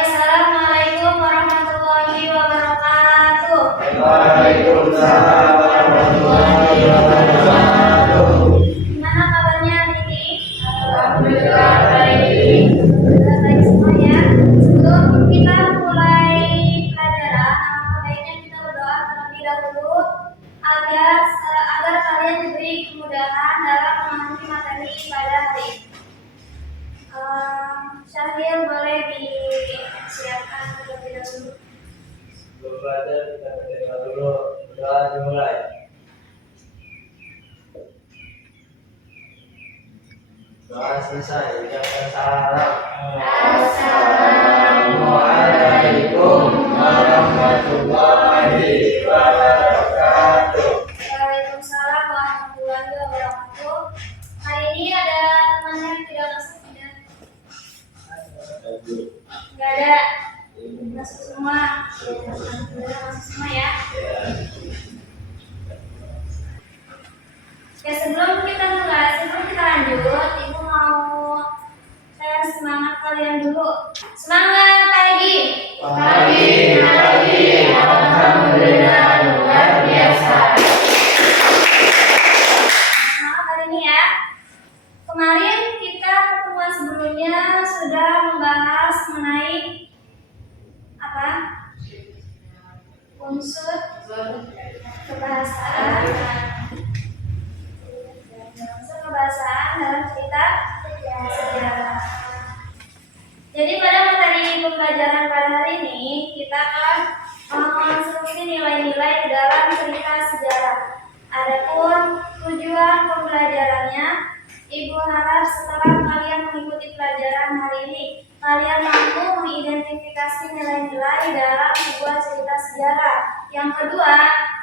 Assalamualaikum warahmatullahi wabarakatuh. Waalaikumsalam warahmatullahi wabarakatuh. Gimana kabarnya hari ini? Alhamdulillah baik. Baik semua ya. Sebelum kita mulai pelajaran, alangkah baiknya kita berdoa terlebih dahulu agar kalian diberi kemudahan dalam memahami materi pada hari ini. Syahir boleh disiapkan terlebih dahulu. Sebelum belajar kita berdoa dulu. Berdoa dimulai. Doa selesai. Ucapkan salam. Assalamualaikum warahmatullahi wabarakatuh. Waalaikumsalam warahmatullahi wabarakatuh. Hari ini ada teman yang tidak masuk tidak? Nggak ada. Masuk semua. Alhamdulillah masuk semua ya. Ya sebelum kita lanjut, ibu mau tes semangat kalian dulu. Semangat pagi. Pagi. Alhamdulillah luar biasa. Semangat hari ini ya. Kemarin kita pertemuan sebelumnya sudah membahas mengenai apa? Unsur kebahasaan. Unsur kebahasaan dalam cerita sejarah. Jadi pada materi pembelajaran pada hari ini kita akan mengonstruksi nilai-nilai dalam cerita sejarah. Adapun tujuan pembelajarannya, Ibu harap setelah kalian mengikuti pelajaran hari ini, kalian mampu mengidentifikasi nilai-nilai dalam sebuah cerita sejarah. Yang kedua,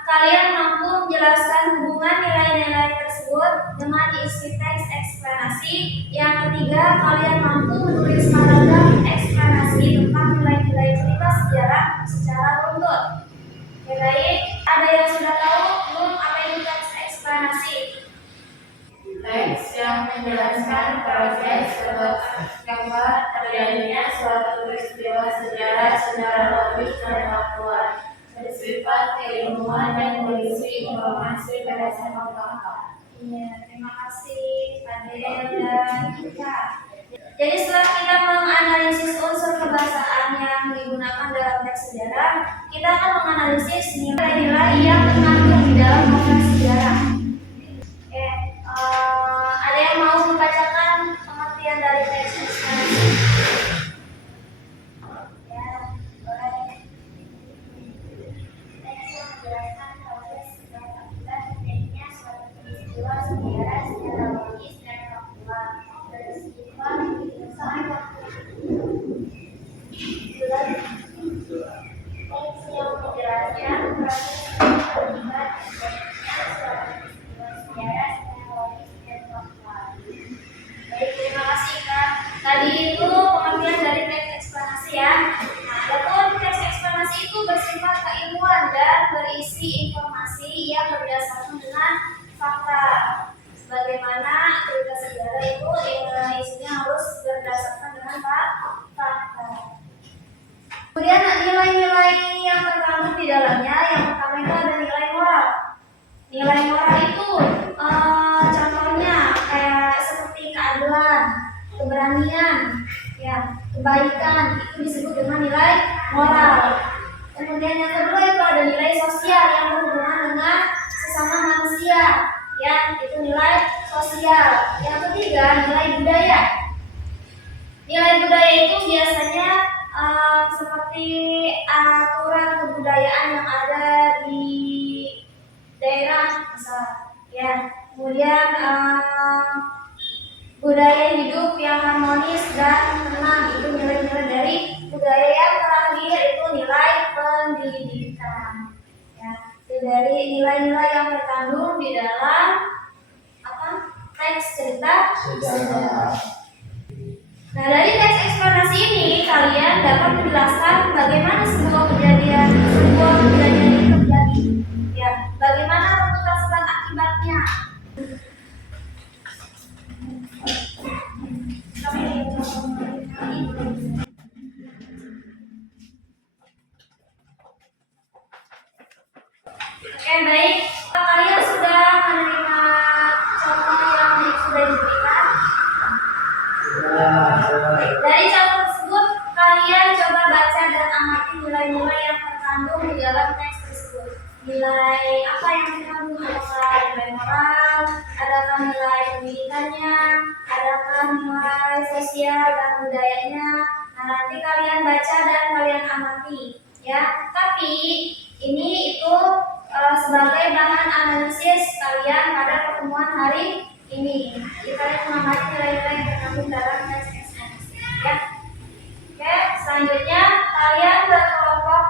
kalian mampu menjelaskan hubungan nilai-nilai tersebut dengan isi teks eksplanasi. Yang ketiga, kalian mampu menulis paragraf eksplanasi tentang nilai-nilai cerita sejarah secara runtut. Oke, baik. Ada yang sudah tahu belum apa itu teks eksplanasi? Teks yang menjelaskan proses sebab terjadinya suatu peristiwa sejarah secara logis dan faktual, bersifat keilmuan dan berisi informasi berdasarkan fakta. Iya, terima kasih Adel dan Ika. Jadi setelah kita menganalisis unsur kebahasaan yang digunakan dalam teks sejarah, kita akan menganalisis nilai-nilai yang terkandung di dalam novel sejarah. Ada yang mau membacakan pengertian dari teks eksplanasi? Ya, boleh. Teks yang menjelaskan proses dan akibat terjadinya suatu peristiwa sejarah secara logis dan faktual, bersifat keilmuan. Teks yang menjelaskan proses dan akibat terjadinya suatu peristiwa sejarah secara logis dan faktual. Baik, terima kasih Kak. Tadi itu pengertian dari teks eksplanasi ya. Nah, adapun teks eksplanasi itu bersifat keilmuan dan berisi informasi yang berdasarkan dengan fakta. Sebagaimana cerita sejarah itu isinya harus berdasarkan dengan fakta. Kemudian nilai-nilai yang terkandung di dalamnya, yang pertama itu ada nilai moral. Nilai moral itu contohnya kayak seperti keadilan, keberanian, ya, kebaikan, itu disebut dengan nilai moral. Kemudian yang kedua itu ada nilai sosial yang berhubungan dengan sesama manusia, ya, itu nilai sosial. Yang ketiga nilai budaya. Nilai budaya itu biasanya seperti aturan kebudayaan yang ada di daerah, misal, ya. Kemudian budaya hidup yang harmonis dan tenang, itu nilai-nilai dari budaya. Yang terakhir itu nilai pendidikan, ya. Itu dari nilai-nilai yang terkandung di dalam teks cerita sejarah. Nah, dari teks eksplanasi ini kalian dapat menjelaskan bagaimana sebuah kejadian Oke, baik. Kalian sudah menerima contoh yang sudah diberikan? Dari contoh tersebut, kalian coba baca dan amati nilai-nilai yang terkandung di dalam teks tersebut. Nilai apa yang terkandung? Apakah nilai moral? Adakah nilai pendidikannya? Adakah nilai sosial dan budayanya? Nah, nanti kalian baca dan kalian amati, ya. Tapi ini itu sebagai bahan analisis kalian pada pertemuan hari ini. Jadi kalian mengamati nilai-nilai yang terkandung dalam teks tersebut, ya. Oke, selanjutnya kalian berkelompok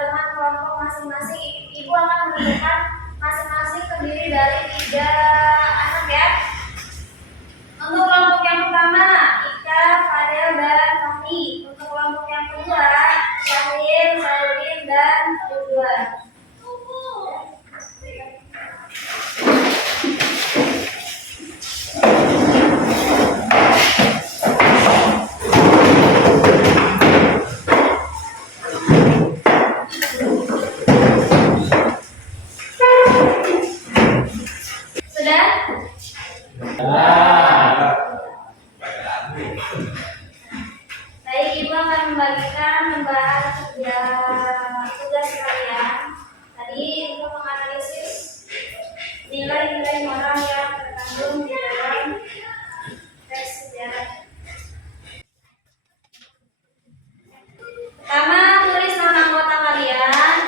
dengan kelompok masing-masing. Ibu akan menentukan masing-masing terdiri dari 3 anak, ya. Untuk kelompok yang pertama, Ika, Fadel, dan Novi. Untuk kelompok yang kedua, Syahir, Salim, dan Ridwan. Sudah? Baik, Ibu akan membahas tugas kalian. Tadi untuk menganalisis nilai-nilai moral yang terkandung di dalam teks sejarah. Pertama, tulis nama anggota kalian,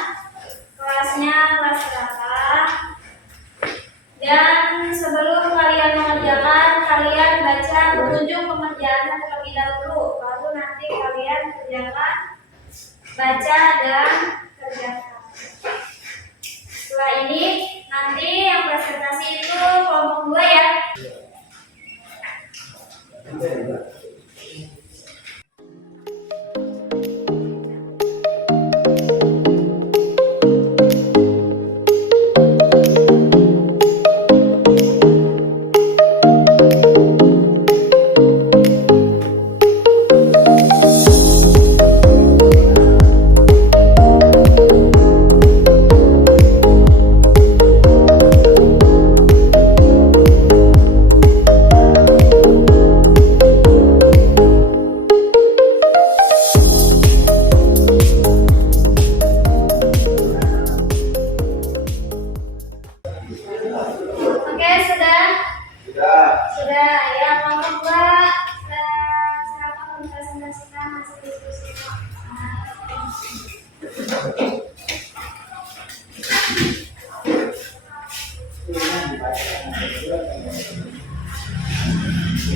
kelasnya kelas berapa. Dan sebelum kalian mengerjakan, kalian baca petunjuk pengerjaannya terlebih dahulu. Baru nanti kalian kerjakan, baca dan kerjakan. Setelah ini, nanti yang presentasi itu kelompok 2, ya. Oke, sudah? Sudah, ya. Kelompok 2, silakan mempresentasikan hasil diskusi.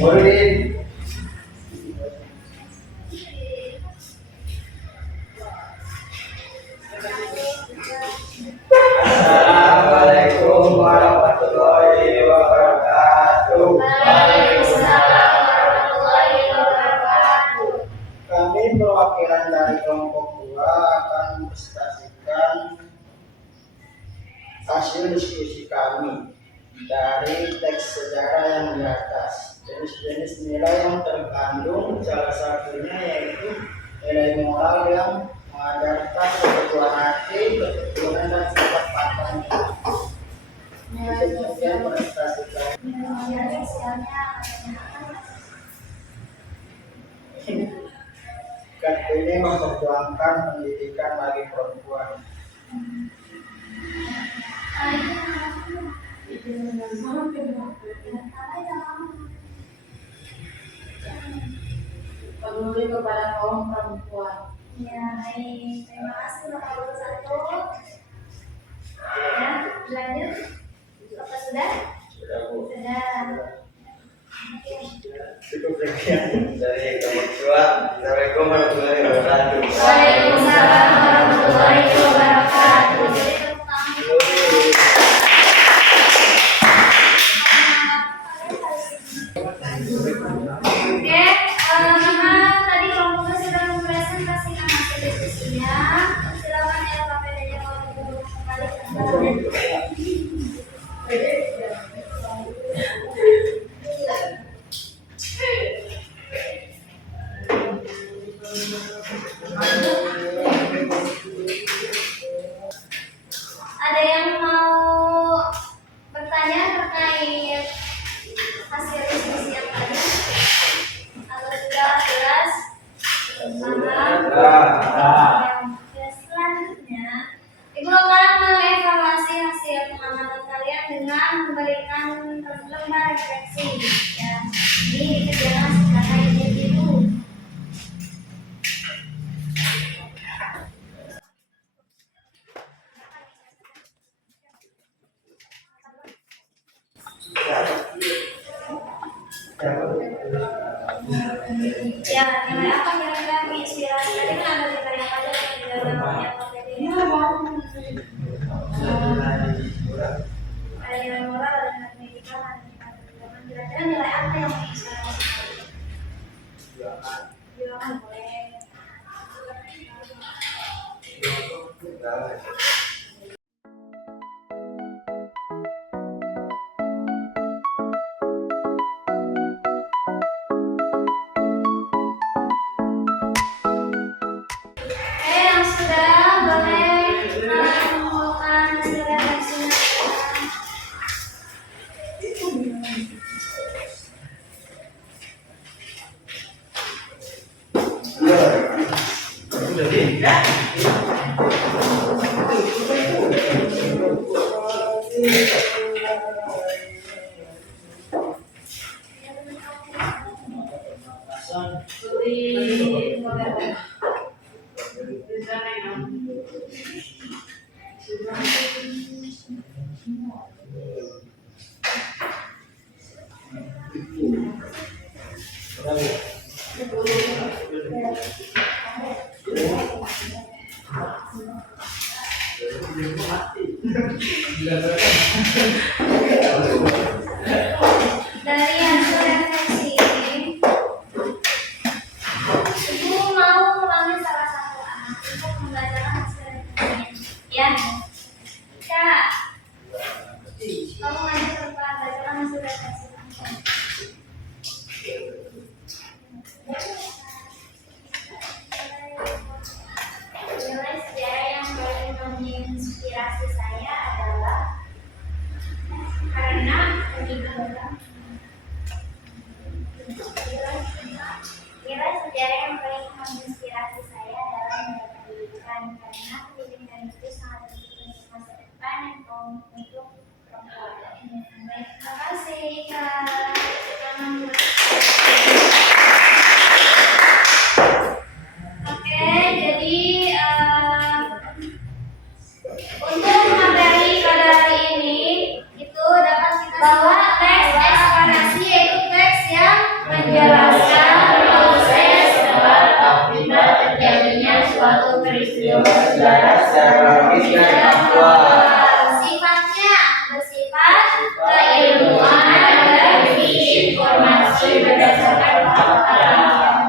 Murid. Assalamualaikum warahmatullahi wabarakatuh. Waalaikumsalam warahmatullahi wabarakatuh. Kami perwakilan dari kelompok 2 akan mempresentasikan hasil diskusi kami dari teks sejarah yang di atas. Jenis-jenis nilai yang terkandung salah satunya yaitu nilai moral yang mengajarkan kebutuhan hati, keturunan dan sifat patah. Kemudian presentasikan ini memperjuangkan pendidikan bagi perempuan. Peduli kepada kaum perempuan. Ya, baik. Terima kasih Bapak 1. Ya, lanjut. Apa sudah? Sudah, Bu. Sudah. Cukup sekian dari kelompok 2. Assalamualaikum warahmatullahi wabarakatuh. Waalaikumsalam warahmatullahi wabarakatuh. Jadi tepuk tangan. Oke, karena tadi kelompoknya sudah mempresentasikan hasil diskusinya, silakan LKPD-nya kalau kembali ke Ada yang mau Ya, selanjutnya, Ibu akan mengevaluasi hasil pengamatan kalian dengan memberikan lembar refleksi. Ya, ini dikerjakan secara individu. Ya, nilai apa kira-kira yang menginspirasi? Tadi kan ada nilai yang ada yang tidak namanya materi. Ada nilai moral, ada nilai pendidikan, ada nilai perjuangan. Kira-kira nilai apa yang menginspirasi? Perjuangan boleh. Yang sudah boleh mengumpulkan hasil refleksinya. Dari hasil refleksi ini, Ibu mau ulangi salah satu anak untuk membelajarkan hasil refleksinya. Ya, Kak, kamu ngajak ke depan belajarkan hasil refleksi. Nilai sejarah yang paling menginspirasi saya adalah karena nilai sejarah yang paling menginspirasi saya adalah nilai pendidikan karena pendidikan itu sangat penting untuk masa depan dan untuk perempuan. Baik, terima kasih Kak. Oke, jadi untuk materi pada hari ini itu dapat kita bahwa teks eksplanasi yaitu teks yang menjelaskan proses sebab akibat terjadinya suatu peristiwa sejarah secara logis dan faktual. Sifatnya bersifat keilmuan dan berisi informasi berdasarkan fakta.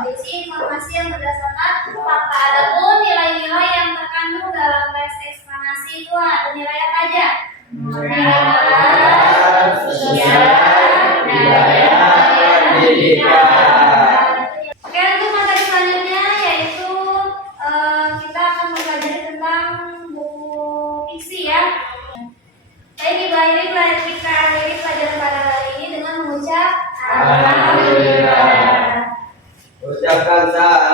Berisi informasi yang berdasarkan fakta. Adapun nilai-nilai yang terkandung dalam teks eksplanasi itu ada nilai apa aja? Moral, sosial, budaya, pendidikan. Oke, untuk materi selanjutnya yaitu kita akan mempelajari tentang buku fiksi ya. Baik, Ibu Airi, kita akhiri pelajaran pada hari ini dengan mengucap Alhamdulillah. Ucapkan salam.